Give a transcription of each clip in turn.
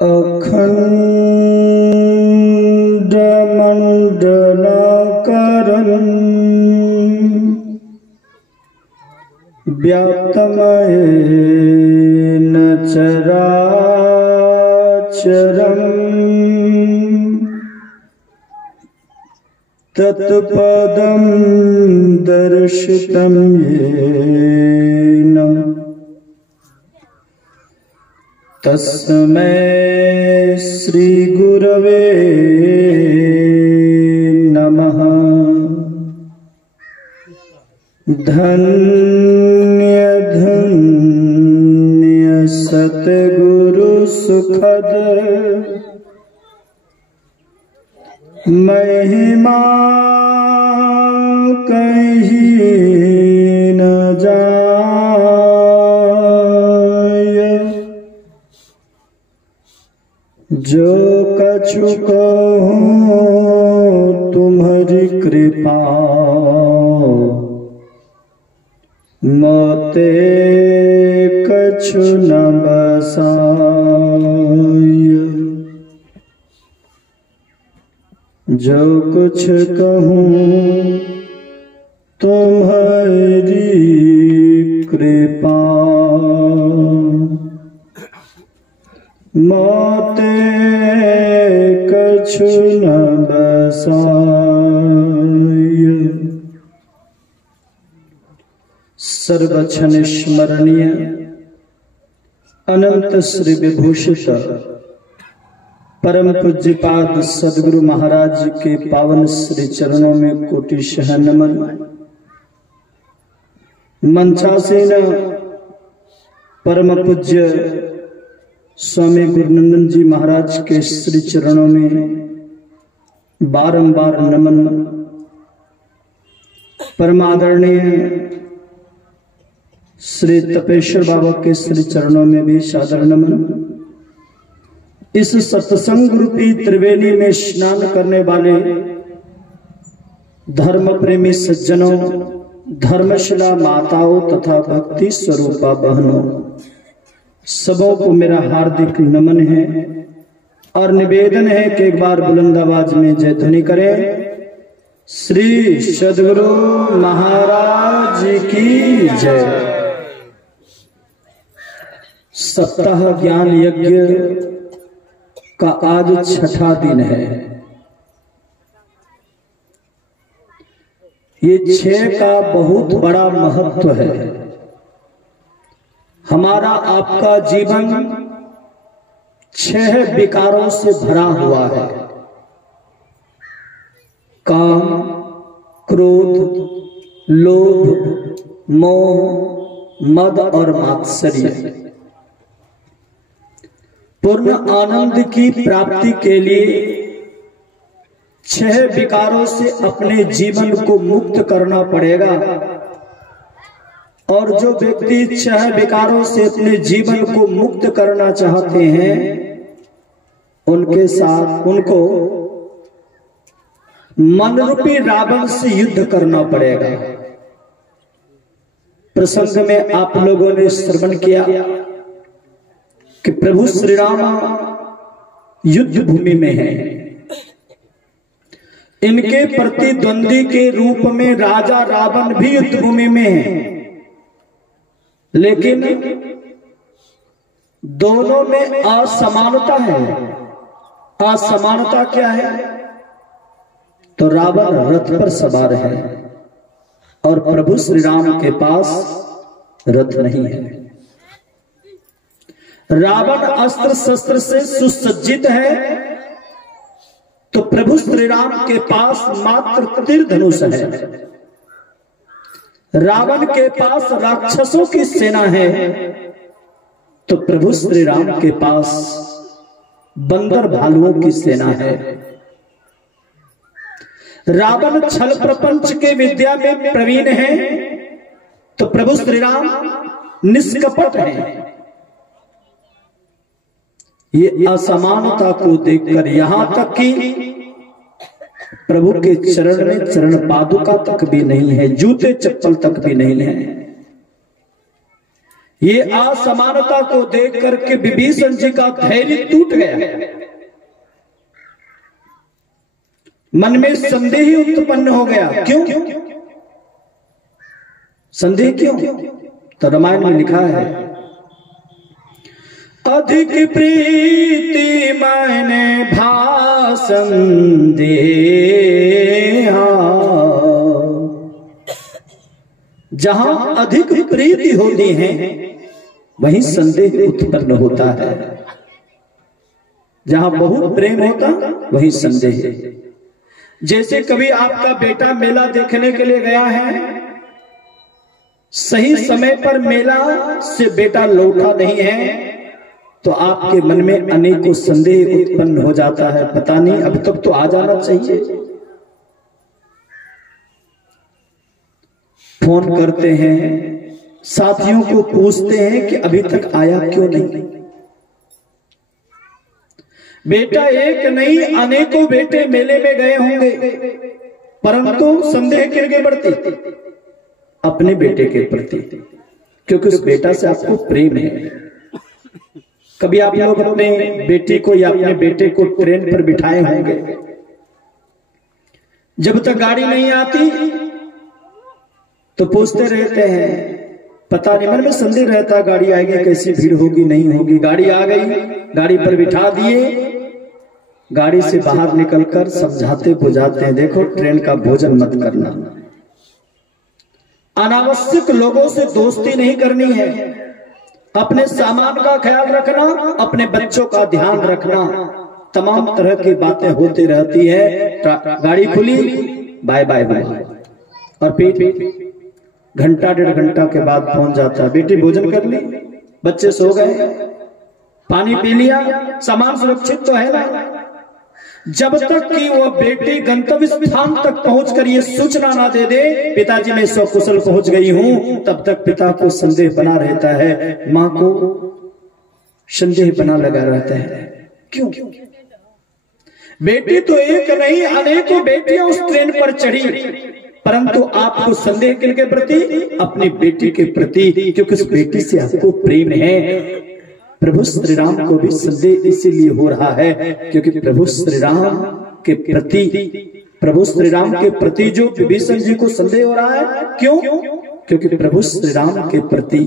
अखण्डमण्डलाकारं व्याप्तमयेन चराचरम् तत्पदं दर्शितं येन तस्मै श्री गुरवे नमः। धन्य धन्य सतगुरु सुखद महिमा कहीं न जाय। जो कछु कहूँ तुम्हारी कृपा मोते कछु न बसाय। जो कुछ कहूँ तुम्हारी कृपा मोते कछु न बसाय। सर्वक्षण स्मरणीय अनंत श्री विभूषित परम पूज्यपाद सद्गुरु महाराज के पावन श्री चरणों में कोटिशः नमन। मंचासीन परम पूज्य स्वामी गुरुनंदन जी महाराज के श्री चरणों में बारंबार नमन। परमादरणीय श्री तपेश्वर बाबा के श्री चरणों में भी सादर नमन। इस सत्संग रूपी त्रिवेणी में स्नान करने वाले धर्म प्रेमी सज्जनों, धर्मशिला माताओं तथा भक्ति स्वरूपा बहनों, सबों को मेरा हार्दिक नमन है और निवेदन है कि एक बार बुलंद आवाज में जय ध्वनि करें। श्री सद्गुरु महाराज की जय। सप्ताह ज्ञान यज्ञ का आज छठा दिन है। ये 6 का बहुत बड़ा महत्व है। हमारा आपका जीवन 6 विकारों से भरा हुआ है। काम, क्रोध, लोभ, मोह, मद और मात्सर्य। पूर्ण आनंद की प्राप्ति के लिए 6 विकारों से अपने जीवन को मुक्त करना पड़ेगा। और जो व्यक्ति 6 विकारों से अपने जीवन को मुक्त करना चाहते हैं उनके साथ उनको मन रूपी रावण से युद्ध करना पड़ेगा। प्रसंग में आप लोगों ने श्रवण किया कि प्रभु श्री राम युद्ध भूमि में है। इनके प्रतिद्वंदी के रूप में राजा रावण भी युद्ध भूमि में है, लेकिन दोनों में असमानता है। असमानता क्या है? तो रावण रथ पर सवार है और प्रभु श्री राम के पास रथ नहीं है। रावण अस्त्र शस्त्र से सुसज्जित है तो प्रभु श्री राम के पास मात्र तीर धनुष है। रावण के पास राक्षसों की सेना है तो प्रभु श्री राम के पास बंदर भालुओं की सेना है। रावण छल प्रपंच के विद्या में प्रवीण है तो प्रभु श्री राम निष्कपट है। ये असमानता को देखकर यहां तक कि प्रभु के चरण में चरण पादुका तक भी नहीं है, जूते चप्पल तक भी नहीं है। ये असमानता को देख करके विभीषण जी का धैर्य टूट गया, मन में संदेह उत्पन्न हो गया। क्यों संदेह, क्यों? तो रामायण में लिखा है, अधिक प्रीति मैंने भाषण देहा। जहां अधिक प्रीति होती है वहीं संदेह उत्पन्न होता है, जहां बहुत प्रेम होता वहीं संदेह। जैसे कभी आपका बेटा मेला देखने के लिए गया है, सही समय पर मेला से बेटा लौटा नहीं है, तो आपके मन में अनेकों संदेह उत्पन्न हो जाता है, पता नहीं अब तक तो आ जाना चाहिए। फोन करते हैं, साथियों को पूछते हैं कि अभी तक आया क्यों नहीं। बेटा एक नहीं अनेकों बेटे मेले में गए होंगे, परंतु संदेह किसके प्रति? अपने बेटे के प्रति, क्योंकि उस बेटा से आपको प्रेम है। कभी आप लोग अपने बेटी को या अपने बेटे को ट्रेन पर बिठाए होंगे, जब तक गाड़ी नहीं आती तो पूछते रहते हैं, पता नहीं, मन में संदेह रहता गाड़ी आएगी, कैसी भीड़ होगी नहीं होगी। गाड़ी आ गई, गाड़ी पर बिठा दिए, गाड़ी से बाहर निकलकर समझाते बुझाते हैं, देखो ट्रेन का भोजन मत करना, अनावश्यक लोगों से दोस्ती नहीं करनी है, अपने सामान का ख्याल रखना, अपने बच्चों का ध्यान रखना। तमाम तरह की बातें होती रहती है। गाड़ी खुली, बाय बाय बाय, और फिर घंटा डेढ़ घंटा के बाद पहुंच जाता है, बेटी भोजन कर ली, बच्चे सो गए, पानी पी लिया, सामान सुरक्षित तो है ना। जब तक कि वो बेटी गंतव्य स्थान तक पहुंचकर ये सूचना ना दे दे, पिताजी मैं सकुशल पहुंच गई हूं, तब तक पिता को संदेह बना रहता है, मां को संदेह बना लगा रहता है। क्यों? बेटी तो एक नहीं अनेकों बेटियां उस ट्रेन पर चढ़ी, परंतु आपको संदेह किसके प्रति? अपनी बेटी के प्रति, क्योंकि उस बेटी से आपको प्रेम है। प्रभु श्री राम को भी संदेह इसीलिए हो रहा है क्योंकि प्रभु श्री राम के प्रति जो विभीषण जी को संदेह हो रहा है। क्यों? क्योंकि प्रभु श्री राम के प्रति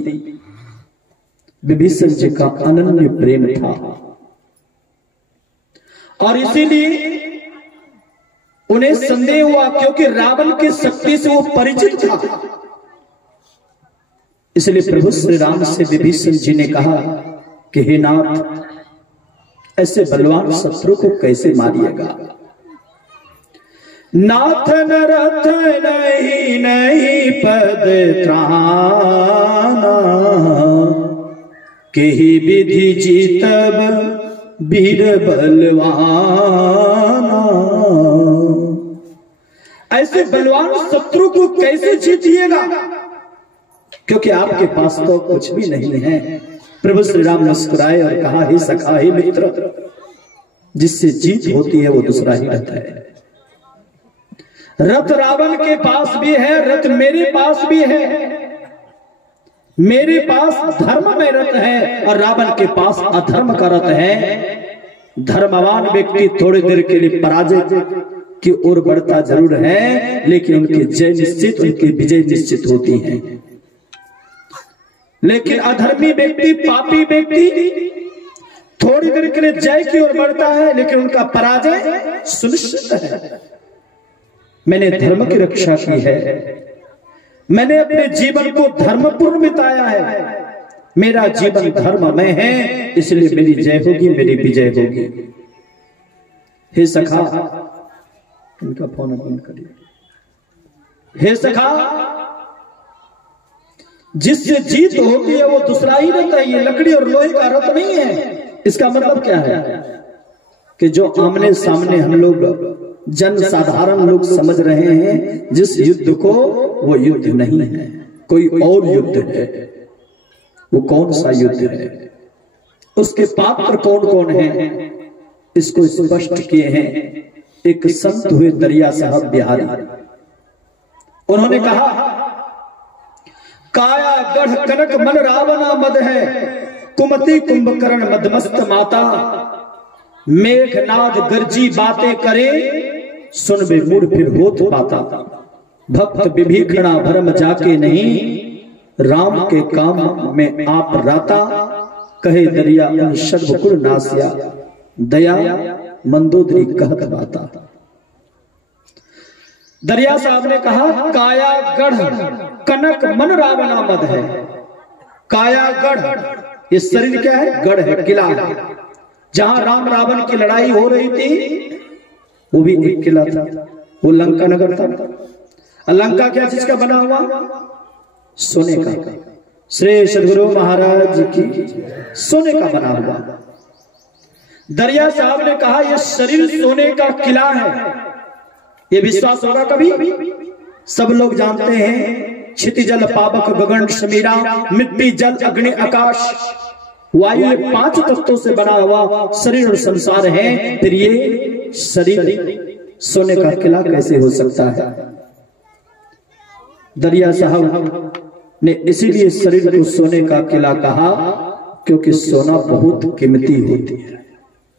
विभीषण जी का अनन्य प्रेम था, और इसीलिए उन्हें संदेह हुआ, क्योंकि रावण की शक्ति से वो परिचित था। इसलिए प्रभु श्री राम से विभीषण जी ने कहा कि हे नाथ, ऐसे बलवान शत्रु को कैसे मारिएगा? नाथ नरथ नहीं पद त्राना, केहि विधि जीतब वीर बलवाना। ऐसे बलवान शत्रु को कैसे जीतिएगा? क्योंकि आपके पास तो कुछ भी नहीं है। प्रभु श्री राम मुस्कुराए और कहा, हे सखा, हे मित्र, जिससे जीत होती है वो दूसरा ही रथ है। रथ रावण के पास भी है, रथ मेरे पास भी है। मेरे पास धर्म में रथ है और रावण के पास अधर्म का रथ है। धर्मवान व्यक्ति थोड़ी देर के लिए पराजय की ओर बढ़ता जरूर है, लेकिन उनकी जय निश्चित, उनकी विजय निश्चित होती है। लेकिन अधर्मी व्यक्ति, पापी व्यक्ति थोड़ी देर के लिए जय की ओर बढ़ता है, लेकिन उनका पराजय सुनिश्चित है। मैंने धर्म की रक्षा की है, मैंने अपने जीवन को धर्मपूर्ण बिताया है, मेरा जीवन धर्म में है, इसलिए मेरी जय होगी, मेरी विजय होगी। हे सखा, इनका फोन बंद करिए। हे सखा, जिससे जीत होती है वो दूसरा ही रथ है, ये लकड़ी और लोहे का रथ नहीं है। इसका मतलब क्या है कि जो आमने सामने हम लोग जन साधारण लोग समझ रहे हैं जिस युद्ध को, वो युद्ध नहीं है, कोई और युद्ध है। वो कौन सा युद्ध है, उसके पात्र कौन कौन है, इसको स्पष्ट किए हैं एक संत हुए दरिया साहब बिहारी। उन्होंने कहा, काया गढ़ कनक मन रावणा मद है, कुमति कुंभकर्ण मदमस्त माता। मेघनाद गर्जी बातें करे, सुन बे मूड फिर होत पाता। भक्त विभीषणा भरम जाके नहीं, राम के काम में आप राता। कहे दरिया सर्वकुल नासिया, दया मंदोदरी कहत बाता। दरिया साहब ने कहा काया गढ़ कनक मन रावणा मद है। काया गढ़, ये शरीर क्या है? गढ़ है, किला है। जहां राम रावण की लड़ाई हो रही थी वो भी एक किला था, वो लंका नगर था। लंका क्या चीज का बना हुआ? सोने का। श्री सदगुरु महाराज की सोने का बना हुआ। दरिया साहब ने कहा यह शरीर सोने का किला है। ये विश्वास होगा कभी? सब लोग जानते हैं क्षिति जल पावक गगन समीरा, मिट्टी जल अग्नि आकाश वायु, ये 5 तत्वों से बना हुआ शरीर और संसार है। फिर ये शरीर सोने का किला कैसे हो सकता है? दरिया साहब ने इसीलिए शरीर को सोने का किला कहा क्योंकि सोना बहुत कीमती होती है,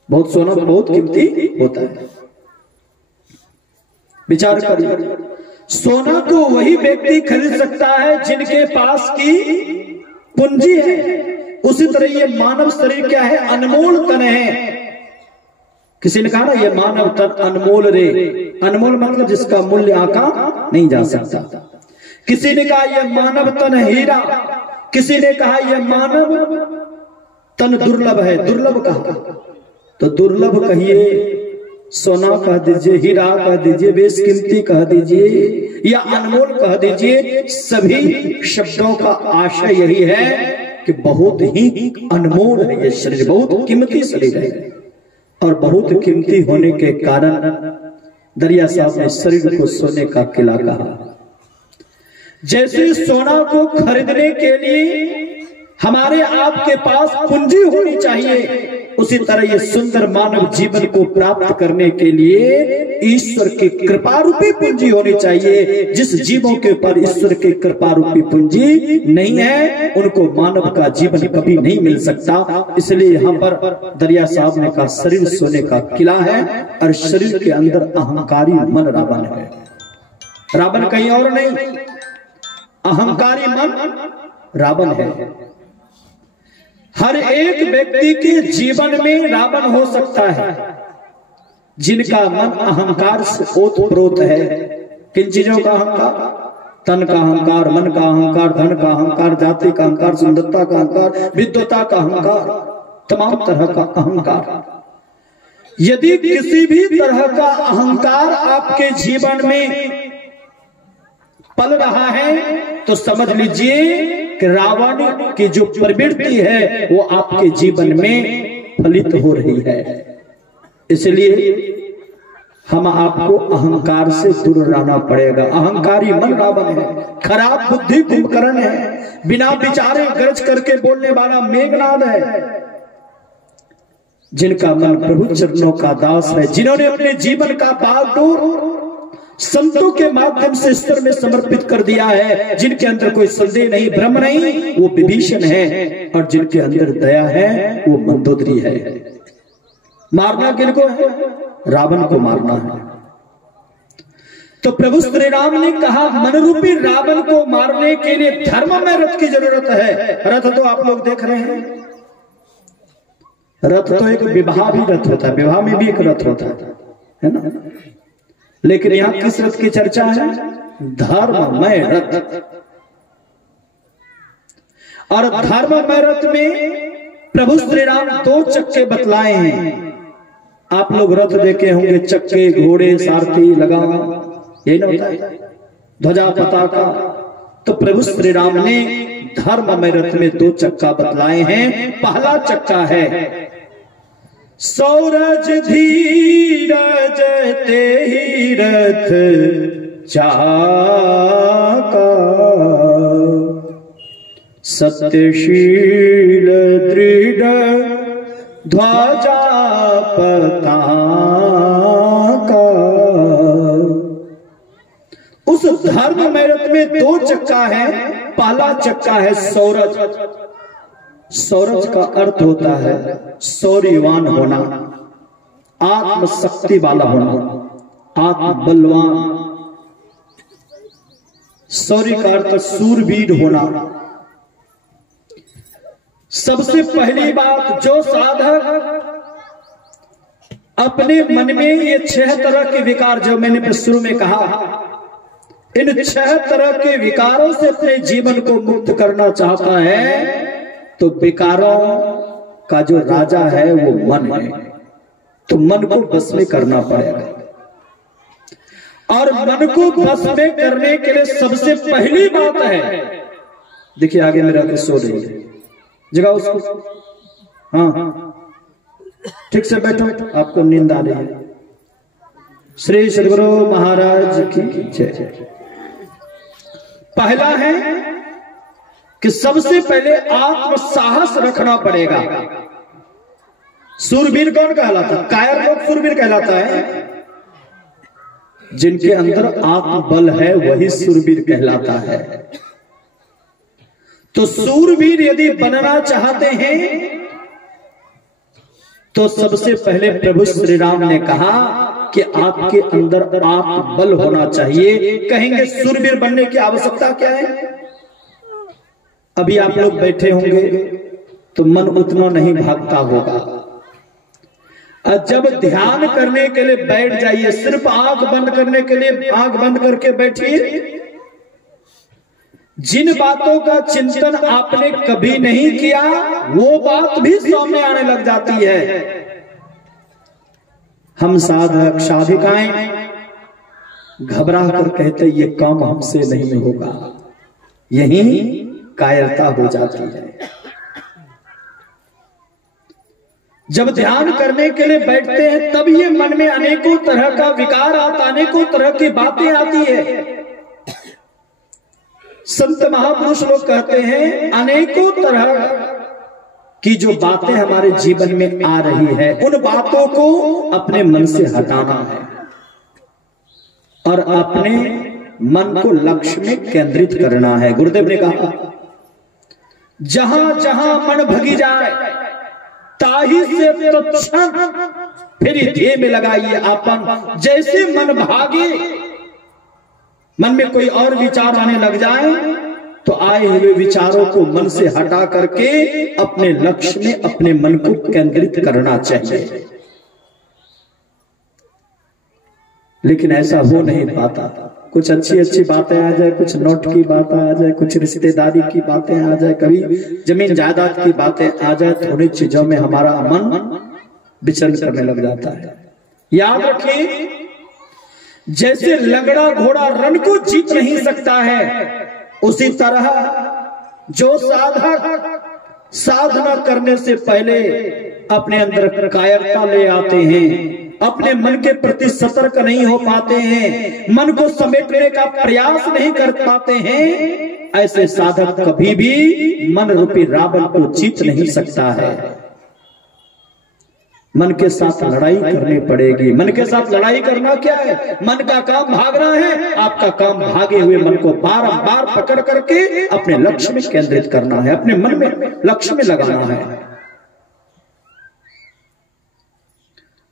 बहुत सोना बहुत कीमती होता है। विचार करिए, सोना को वही व्यक्ति खरीद सकता है जिनके पास की पूंजी है। उसी तरह ये मानव शरीर क्या है? अनमोल तन है। किसी ने कहा ना ये मानव तन अनमोल रे। अनमोल मतलब जिसका मूल्य आंका नहीं जा सकता। किसी ने कहा यह मानव तन हीरा, किसी ने कहा यह मानव तन दुर्लभ है। दुर्लभ कहा तो दुर्लभ कहिए, सोना कह दीजिए, हीरा कह दीजिए, बेशकीमती कह दीजिए या अनमोल कह दीजिए, सभी शब्दों का आशय यही है कि बहुत ही अनमोल है ये शरीर, बहुत कीमती शरीर है। और बहुत कीमती होने के कारण दरिया साहब ने शरीर को सोने का किला कहा। जैसे सोना को खरीदने के लिए हमारे आपके पास पूंजी होनी चाहिए, उसी तरह ये सुंदर मानव जीवन को प्राप्त करने के लिए ईश्वर की कृपा रूपी पूंजी होनी चाहिए। जिस जीवों के ऊपर ईश्वर की कृपा रूपी पूंजी नहीं है उनको मानव का जीवन कभी नहीं मिल सकता। इसलिए यहाँ पर दरिया साहब ने कहा शरीर सोने का किला है और शरीर के अंदर अहंकारी मन रावण है। रावण कहीं और नहीं, अहंकारी मन रावण है। हर एक व्यक्ति के जीवन में रावण हो सकता है जिनका मन अहंकार से ओतप्रोत है। किन चीजों का अहंकार? तन का अहंकार, मन का अहंकार, धन का अहंकार, जाति का अहंकार, सुंदरता का अहंकार, विद्वता का अहंकार, तमाम तरह का अहंकार। यदि किसी भी तरह का अहंकार आपके जीवन में पल रहा है तो समझ लीजिए कि रावण की जो प्रवृत्ति है वो आपके जीवन में फलित हो रही है। इसलिए हम आपको अहंकार से दूर रहना पड़ेगा। अहंकारी मन रावण है, खराब बुद्धि कुंभकर्ण है, बिना विचारे गरज करके बोलने वाला मेघनाद है। जिनका मन प्रभु चरणों का दास है, जिन्होंने अपने जीवन का बागडोर संतों के माध्यम से ईश्वर में समर्पित कर दिया है, जिनके अंदर कोई संदेह नहीं, भ्रम नहीं, वो विभीषण है। और जिनके अंदर दया है वो मंदोदरी है। मारना किनको है? रावण को मारना है। तो प्रभु श्री राम ने कहा मनरूपी रावण को मारने के लिए धर्म में रथ की जरूरत है। रथ तो आप लोग देख रहे हैं, रथ तो एक विवाह भी रथ होता है, विवाह में भी एक रथ होता है ना। लेकिन यहां किस रथ की चर्चा है? धर्ममय रथ। और धर्ममय रथ में प्रभु श्री राम 2 चक्के बतलाए हैं। आप लोग रथ देखे होंगे, चक्के, घोड़े, सारथी लगा, यही ना होता है, ध्वजा, पताका। तो प्रभु श्री राम ने धर्ममय रथ में 2 चक्का बतलाए हैं। पहला चक्का है सौरज धीरज तेहि रथ चाका, सत्यशील दृढ़ ध्वजा पताका। उस धर्म में रथ में 2 चक्का है। पहला चक्का है सौरज। सौरज का अर्थ होता है शौर्यवान होना, आत्मशक्ति वाला होना, आत्म बलवान। शौर्य का अर्थ सूरवीर होना। सबसे पहली बात, जो साधक अपने मन में ये 6 तरह के विकार, जो मैंने शुरू में कहा, इन 6 तरह के विकारों से अपने जीवन को मुक्त करना चाहता है, तो विकारों का जो राजा है वो मन है। तो मन को बस में करना पड़ेगा, और मन को बस में करने के लिए सबसे पहली बात है, देखिए आगे मेरा के सो रही है, जगह उसको, हाँ ठीक से बैठो, आपको नींद आ रही है। श्री सद्गुरु महाराज की जय। पहला है कि सबसे पहले आत्म साहस रखना पड़ेगा। सूरवीर कौन कहलाता है? कायर लोग सूरवीर कहलाता है। जिनके अंदर आत्म बल है वही सूरवीर कहलाता है। तो सूरवीर यदि बनना चाहते हैं तो सबसे पहले प्रभु श्री राम ने कहा कि आपके अंदर आत्म बल होना चाहिए। कहेंगे सूरवीर बनने की आवश्यकता क्या है? अभी आप लोग बैठे होंगे तो मन उतना नहीं भागता होगा। जब ध्यान करने के लिए बैठ जाइए, सिर्फ आंख बंद करने के लिए आंख बंद करके बैठिए। जिन बातों का चिंतन आपने कभी नहीं किया वो बात भी सामने आने लग जाती है। हम साधक साधिकाएं घबरा कर कहते ये काम हमसे नहीं होगा, यही कायरता हो जाती है। जब ध्यान करने के लिए बैठते हैं तब ये मन में अनेकों तरह का विकार आता, अनेकों तरह की बातें आती है। संत महापुरुष लोग कहते हैं अनेकों तरह की जो बातें हमारे जीवन में आ रही है, उन बातों को अपने मन से हटाना है और अपने मन को लक्ष्य में केंद्रित करना है। गुरुदेव ने कहा जहां जहां मन भगी जाए ताही से तत्क्षण फिर ध्येय में लगाइए आपन। जैसे मन भागे, मन में कोई और विचार आने लग जाए तो आए हुए विचारों को मन से हटा करके अपने लक्ष्य में अपने मन को केंद्रित करना चाहिए। लेकिन ऐसा हो नहीं पाता। कुछ अच्छी अच्छी बातें आ जाए, कुछ नोट की बातें आ जाए, कुछ रिश्तेदारी की बातें आ जाए, कभी जमीन जायदाद की बातें आ जाए, थोड़ी चीजों में हमारा मन विचलन करने लग जाता है। याद रखिए, जैसे लंगड़ा घोड़ा रण को जीत नहीं सकता है, उसी तरह जो साधक साधना करने से पहले अपने अंदर कायरता ले आते हैं, अपने मन के प्रति सतर्क नहीं हो पाते हैं, मन को समेटने का प्रयास नहीं कर पाते हैं, ऐसे साधक कभी भी मन रूपी रावण को जीत नहीं सकता है। मन के साथ लड़ाई करनी पड़ेगी। मन के साथ लड़ाई करना क्या है? मन का काम भागना है। आपका काम भागे हुए मन को बार-बार पकड़ करके अपने लक्ष्य में केंद्रित करना है, अपने मन में लक्ष्य में लगाना है,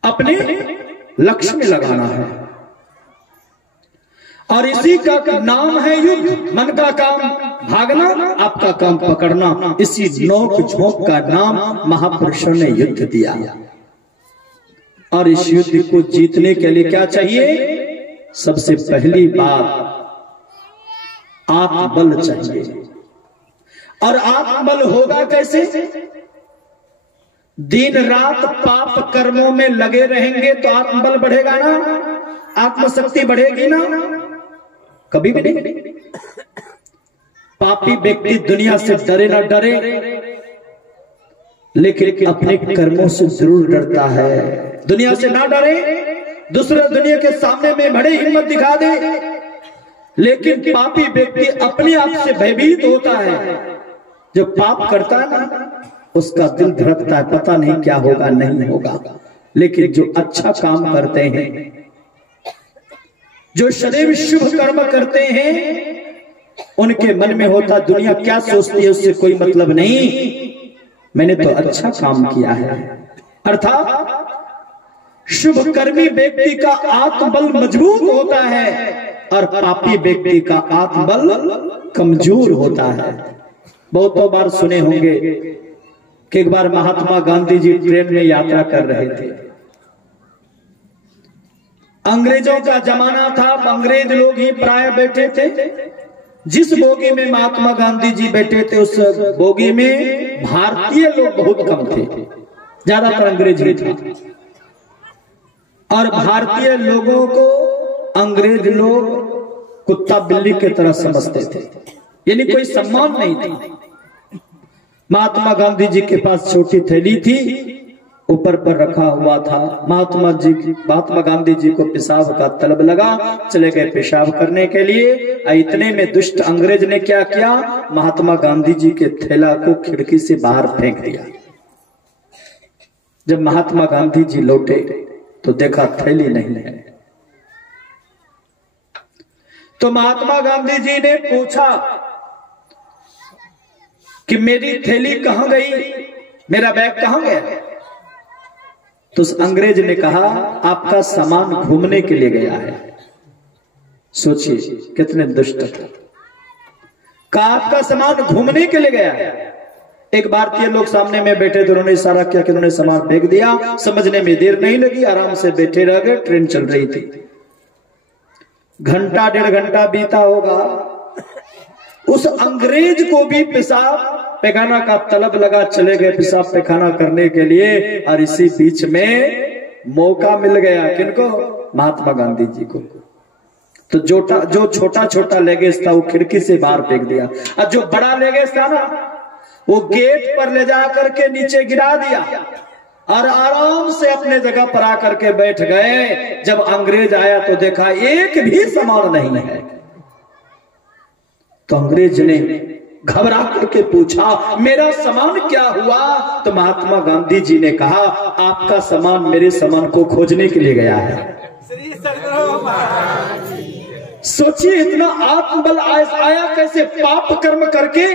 अपने लक्ष्य में लगाना है। और इसी का नाम है युद्ध। मन का काम भागना, आपका काम पकड़ना। इसी नोक झोंक का नाम महापुरुषों ने युद्ध दिया। और इस युद्ध को जीतने के लिए क्या चाहिए? सबसे पहली बात आत्मबल चाहिए। और आत्मबल होगा कैसे? दिन रात पाप कर्मों में लगे रहेंगे तो आत्मबल बढ़ेगा ना, आत्मशक्ति बढ़ेगी ना? कभी भी नहीं। पापी व्यक्ति दुनिया से डरे ना डरे, लेकिन अपने कर्मों से जरूर डरता है। दुनिया से ना डरे, दूसरे दुनिया के सामने में बड़े हिम्मत दिखा दे, लेकिन पापी व्यक्ति अपने आप से भयभीत होता है। जो पाप करता है ना, उसका दिल धड़कता है, पता नहीं क्या होगा नहीं होगा। लेकिन जो अच्छा काम करते हैं, जो सदैव शुभ कर्म करते हैं, उनके मन में होता दुनिया क्या सोचती है उससे कोई मतलब नहीं, मैंने तो अच्छा काम किया है। अर्थात शुभ कर्मी व्यक्ति का आत्मबल मजबूत होता है और पापी व्यक्ति का आत्मबल कमजोर होता है। बहुतों बार सुने होंगे कि एक बार महात्मा गांधी जी ट्रेन में यात्रा कर रहे थे। अंग्रेजों का जमाना था, अंग्रेज लोग ही प्राय बैठे थे। जिस बोगी में महात्मा गांधी जी बैठे थे उस बोगी में भारतीय लोग बहुत कम थे, ज्यादातर अंग्रेज ही था। और भारतीय लोगों को अंग्रेज लोग कुत्ता बिल्ली की तरह समझते थे, यानी कोई सम्मान नहीं था। महात्मा गांधी जी के पास छोटी थैली थी, ऊपर पर रखा हुआ था। महात्मा गांधी जी को पेशाब का तलब लगा, चले गए पेशाब करने के लिए। इतने में दुष्ट अंग्रेज ने क्या किया, महात्मा गांधी जी के थैला को खिड़की से बाहर फेंक दिया। जब महात्मा गांधी जी लौटे तो देखा थैली नहीं है। तो महात्मा गांधी जी ने पूछा कि मेरी थैली कहां गई, मेरा बैग कहां गया? तो उस अंग्रेज ने कहा आपका सामान घूमने के लिए गया है। सोचिए कितने दुष्ट थे। कहा आपका सामान घूमने के लिए गया है। एक भारतीय लोग सामने में बैठे थे, उन्होंने इशारा किया कि उन्होंने सामान फेंक दिया। समझने में देर नहीं लगी, आराम से बैठे रह गए। ट्रेन चल रही थी। घंटा 1.5 घंटा बीता होगा। उस अंग्रेज को भी पेशाब पैखाना का तलब लगा, चले गए पेशाब पैखाना करने के लिए। और इसी बीच में मौका मिल गया किनको, महात्मा गांधी जी को। तो जो छोटा छोटा लेगेज था वो खिड़की से बाहर फेंक दिया, और जो बड़ा लेगेज था ना वो गेट पर ले जा करके नीचे गिरा दिया और आराम से अपने जगह पर आकर के बैठ गए। जब अंग्रेज आया तो देखा एक भी सामान नहीं है। तो अंग्रेज ने घबरा करके पूछा मेरा सामान क्या हुआ? तो महात्मा गांधी जी ने कहा आपका सामान मेरे सामान को खोजने के लिए गया है। सोचिए इतना आत्मबल आया कैसे, पाप कर्म करके।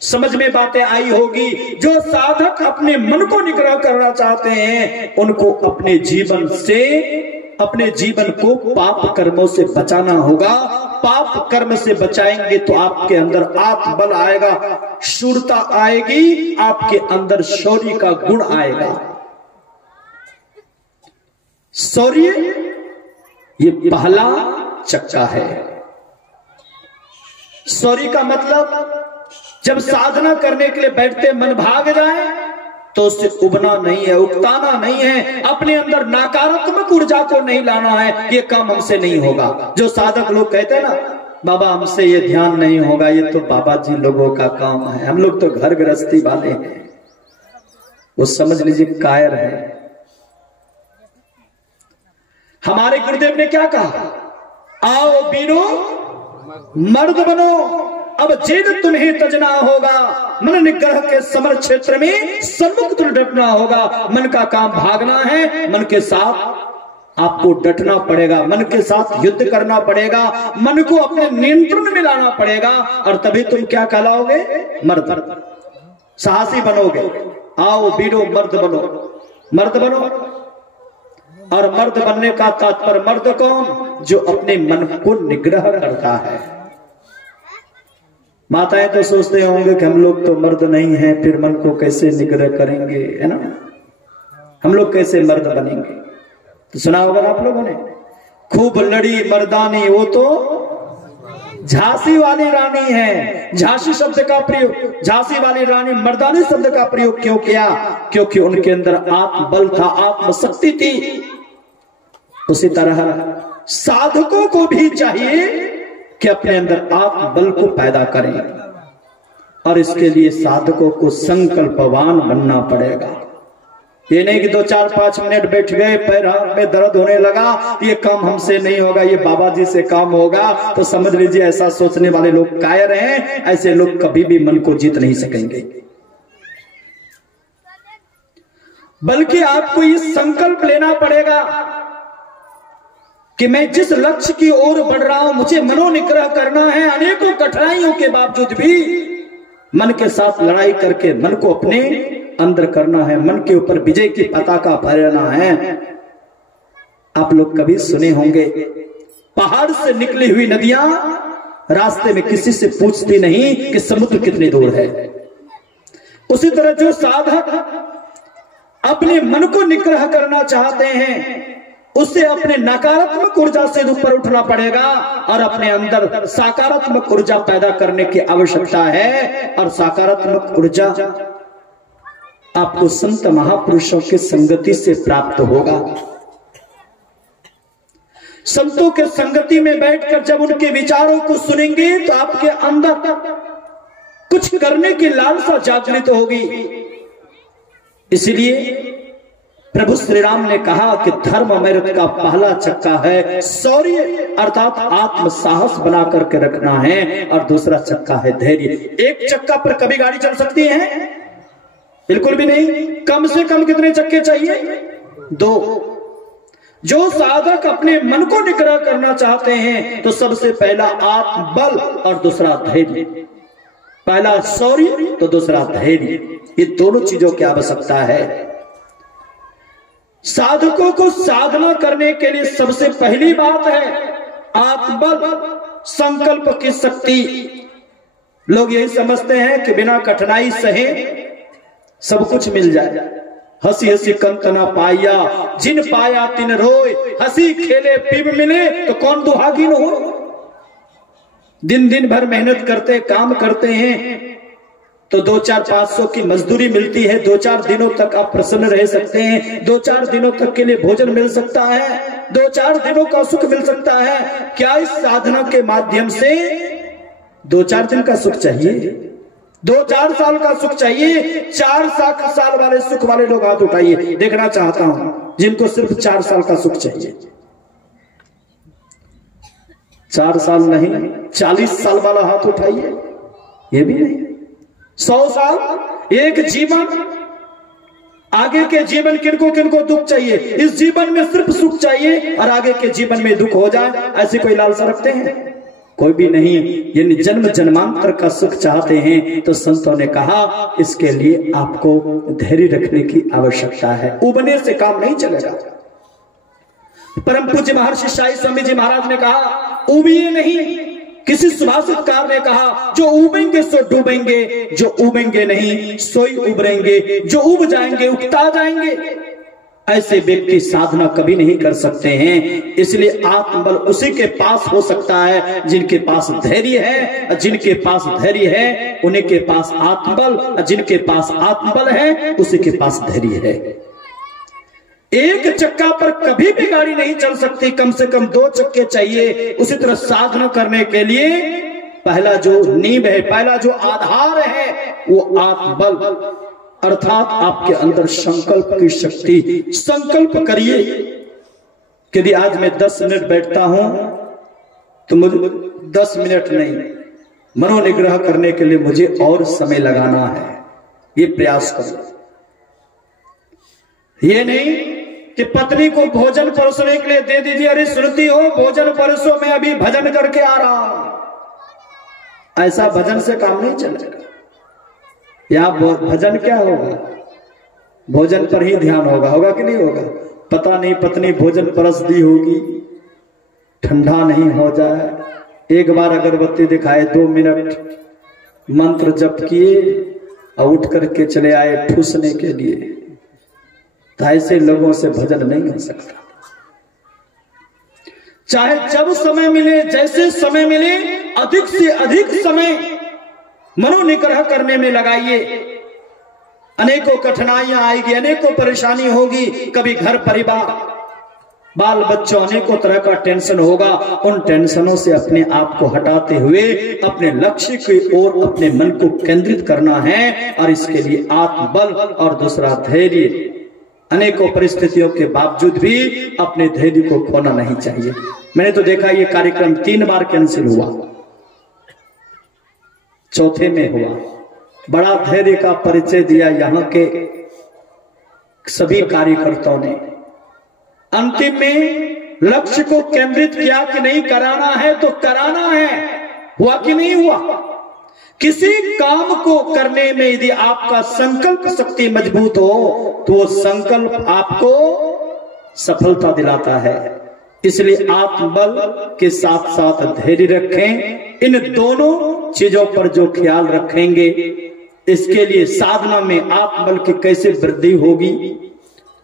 समझ में बातें आई होगी। जो साधक अपने मन को निग्रह करना चाहते हैं उनको अपने जीवन को पाप कर्मों से बचाना होगा। पाप कर्म से बचाएंगे तो आपके अंदर आत्मबल आएगा, शूरता आएगी, आपके अंदर शौर्य का गुण आएगा। शौर्य ये पहला चक्का है। शौर्य का मतलब जब साधना करने के लिए बैठते मन भाग जाए तो उससे उबना नहीं है, उकताना नहीं है, अपने अंदर नकारात्मक ऊर्जा को नहीं लाना है। ये काम हमसे नहीं होगा। जो साधक लोग कहते हैं ना बाबा हमसे ये ध्यान नहीं होगा, ये तो बाबा जी लोगों का काम है, हम लोग तो घर गृहस्थी वाले हैं, वो समझ लीजिए कायर है। हमारे गुरुदेव ने क्या कहा, आओ बीरो मर्द बनो, अब जिद तुम्हें तजना होगा, मन निग्रह के समर क्षेत्र में सम्मुख तुम डटना होगा। मन का काम भागना है, मन के साथ आपको डटना पड़ेगा, मन के साथ युद्ध करना पड़ेगा, मन को अपने नियंत्रण में लाना पड़ेगा, और तभी तुम क्या कहलाओगे, मर्द, साहसी बनोगे। आओ बीरो मर्द बनो, मर्द बनो। और मर्द बनने का तात्पर्य मर्द कौन, जो अपने मन को निग्रह करता है। माताएं तो सोचते होंगे कि हम लोग तो मर्द नहीं हैं, फिर मन को कैसे निग्रह करेंगे, है ना, हम लोग कैसे मर्द बनेंगे। तो सुना होगा ना आप लोगों ने, खूब लड़ी मर्दानी वो तो झांसी वाली रानी है। झांसी शब्द का प्रयोग, झांसी वाली रानी मर्दानी शब्द का प्रयोग क्यों किया? क्योंकि उनके अंदर आत्मबल था, आत्मशक्ति थी। उसी तरह साधकों को भी चाहिए कि अपने अंदर आत्मबल को पैदा करें, और इसके लिए साधकों को संकल्पवान बनना पड़ेगा। ये नहीं कि 2-4-5 मिनट बैठ गए, पैर हाथ में दर्द होने लगा, ये काम हमसे नहीं होगा, ये बाबा जी से काम होगा। तो समझ लीजिए ऐसा सोचने वाले लोग कायर हैं। ऐसे लोग कभी भी मन को जीत नहीं सकेंगे। बल्कि आपको ये संकल्प लेना पड़ेगा कि मैं जिस लक्ष्य की ओर बढ़ रहा हूं मुझे मनोनिग्रह करना है। अनेकों कठिनाइयों के बावजूद भी मन के साथ लड़ाई करके मन को अपने अंदर करना है, मन के ऊपर विजय की पताका फहराना है। आप लोग कभी सुने होंगे, पहाड़ से निकली हुई नदियां रास्ते में किसी से पूछती नहीं कि समुद्र कितनी दूर है। उसी तरह जो साधक अपने मन को निग्रह करना चाहते हैं उससे अपने नकारात्मक ऊर्जा से ऊपर उठना पड़ेगा और अपने अंदर सकारात्मक ऊर्जा पैदा करने की आवश्यकता है। और सकारात्मक ऊर्जा आपको संत महापुरुषों की संगति से प्राप्त होगा। संतों के संगति में बैठकर जब उनके विचारों को सुनेंगे तो आपके अंदर कुछ करने की लालसा जागृत होगी। इसलिए प्रभु श्री राम ने कहा कि धर्म अमृत का पहला चक्का है शौर्य, अर्थात आत्म साहस बना करके रखना है, और दूसरा चक्का है धैर्य। एक चक्का पर कभी गाड़ी चल सकती है? बिल्कुल भी नहीं। कम से कम कितने चक्के चाहिए? 2। जो साधक अपने मन को निग्रह करना चाहते हैं तो सबसे पहला आत्मबल और दूसरा धैर्य। पहला शौर्य तो दूसरा धैर्य, ये दोनों चीजों की आवश्यकता है। साधकों को साधना करने के लिए सबसे पहली बात है आत्मबल, संकल्प की शक्ति। लोग यही समझते हैं कि बिना कठिनाई सहे सब कुछ मिल जाए। हंसी हंसी कंत न पाया, जिन पाया तिन रोए, हंसी खेले पीब मिले तो कौन दुहागिन हो। दिन दिन भर मेहनत करते काम करते हैं तो 2-4-500 की मजदूरी मिलती है। 2-4 दिनों तक आप प्रसन्न रह सकते हैं, 2-4 दिनों तक के लिए भोजन मिल सकता है, 2-4 दिनों का सुख मिल सकता है। क्या इस साधना के माध्यम से 2-4 दिन का सुख चाहिए? 2-4 साल का सुख चाहिए? 4 साल वाले सुख वाले लोग हाथ उठाइए, देखना चाहता हूं जिनको सिर्फ 4 साल का सुख चाहिए। 4 साल नहीं, 40 साल वाला हाथ उठाइए, ये भी नहीं। 100 साल, एक जीवन। आगे के जीवन किनको किनको दुख चाहिए? इस जीवन में सिर्फ सुख चाहिए और आगे के जीवन में दुख हो जाए, ऐसे कोई लालसा रखते हैं? कोई भी नहीं। यानी जन्म जन्मांतर का सुख चाहते हैं तो संतों ने कहा इसके लिए आपको धैर्य रखने की आवश्यकता है। उबने से काम नहीं चलेगा। परम पूज्य महर्षि शाही स्वामी जी महाराज ने कहा उबिए नहीं। किसी सुभाषितकार ने कहा जो उबेंगे सो डूबेंगे, जो उबेंगे नहीं सोई उबरेंगे, जो उब जाएंगे उगता जाएंगे। ऐसे व्यक्ति साधना कभी नहीं कर सकते हैं। इसलिए आत्मबल उसी के पास हो सकता है जिनके पास धैर्य है। जिनके पास धैर्य है उन्हीं के पास आत्मबल, जिनके पास आत्मबल है उसी के पास धैर्य है। एक चक्का पर कभी भी गाड़ी नहीं चल सकती, कम से कम 2 चक्के चाहिए। उसी तरह साधना करने के लिए पहला जो नींव है, पहला जो आधार है वो आत्मबल, अर्थात आपके अंदर संकल्प की शक्ति। संकल्प करिए कि यदि आज मैं 10 मिनट बैठता हूं तो मुझे 10 मिनट नहीं, मनोनिग्रह करने के लिए मुझे और समय लगाना है। ये प्रयास करिए। ये नहीं कि पत्नी को भोजन परोसने के लिए दे दीजिए, अरे सुनती हो भोजन परोसो मैं अभी भजन करके आ रहा हूं। ऐसा भजन से काम नहीं चलेगा। या भजन क्या होगा? भोजन पर ही ध्यान होगा कि नहीं होगा? पता नहीं पत्नी भोजन परस दी होगी, ठंडा नहीं हो जाए। एक बार अगरबत्ती दिखाए, 2 मिनट मंत्र जप किए और उठ करके चले आए ठूसने के लिए। तो ऐसे लोगों से भजन नहीं हो सकता। चाहे जब समय मिले, जैसे समय मिले, अधिक से अधिक समय मनोनिग्रह करने में लगाइए। अनेकों कठिनाइयां आएगी, अनेकों परेशानी होगी। कभी घर परिवार, बाल बच्चों, अनेकों तरह का टेंशन होगा। उन टेंशनों से अपने आप को हटाते हुए अपने लक्ष्य की ओर अपने मन को केंद्रित करना है। और इसके लिए आत्मबल और दूसरा धैर्य। अनेकों परिस्थितियों के बावजूद भी अपने धैर्य को खोना नहीं चाहिए। मैंने तो देखा ये कार्यक्रम 3 बार कैंसिल हुआ, चौथे में हुआ। बड़ा धैर्य का परिचय दिया यहाँ के सभी कार्यकर्ताओं ने। अंतिम में लक्ष्य को केंद्रित किया कि नहीं कराना है तो कराना है, हुआ कि नहीं हुआ। किसी काम को करने में यदि आपका संकल्प शक्ति मजबूत हो तो वो संकल्प आपको सफलता दिलाता है। इसलिए आत्मबल के साथ साथ धैर्य रखें। इन दोनों चीजों पर जो ख्याल रखेंगे, इसके लिए साधना में आत्मबल की कैसे वृद्धि होगी,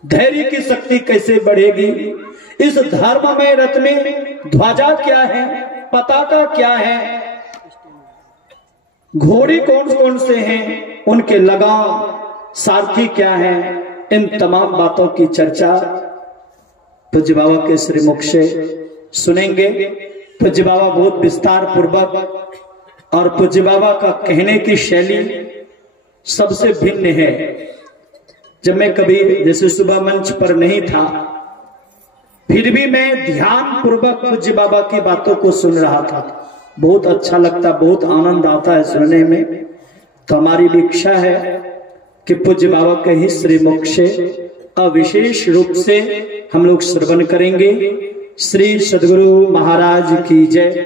धैर्य की शक्ति कैसे बढ़ेगी, इस धर्ममय रथ में ध्वजा क्या है, पताका क्या है, घोड़े कौन कौन से हैं, उनके लगाम सारथी क्या है, इन तमाम बातों की चर्चा पूज्य बाबा के श्रीमुख से सुनेंगे। पूज्य बाबा बहुत विस्तार पूर्वक और पूज्य बाबा का कहने की शैली सबसे भिन्न है। जब मैं कभी जैसे सुबह मंच पर नहीं था, फिर भी मैं ध्यान पूर्वक पूज्य बाबा की बातों को सुन रहा था। बहुत अच्छा लगता, बहुत आनंद आता है सुनने में। तो हमारी भी इच्छा है कि पूज्य बाबा के ही श्रीमुख से विशेष रूप से हम लोग श्रवण करेंगे। श्री सद्गुरु महाराज की जय।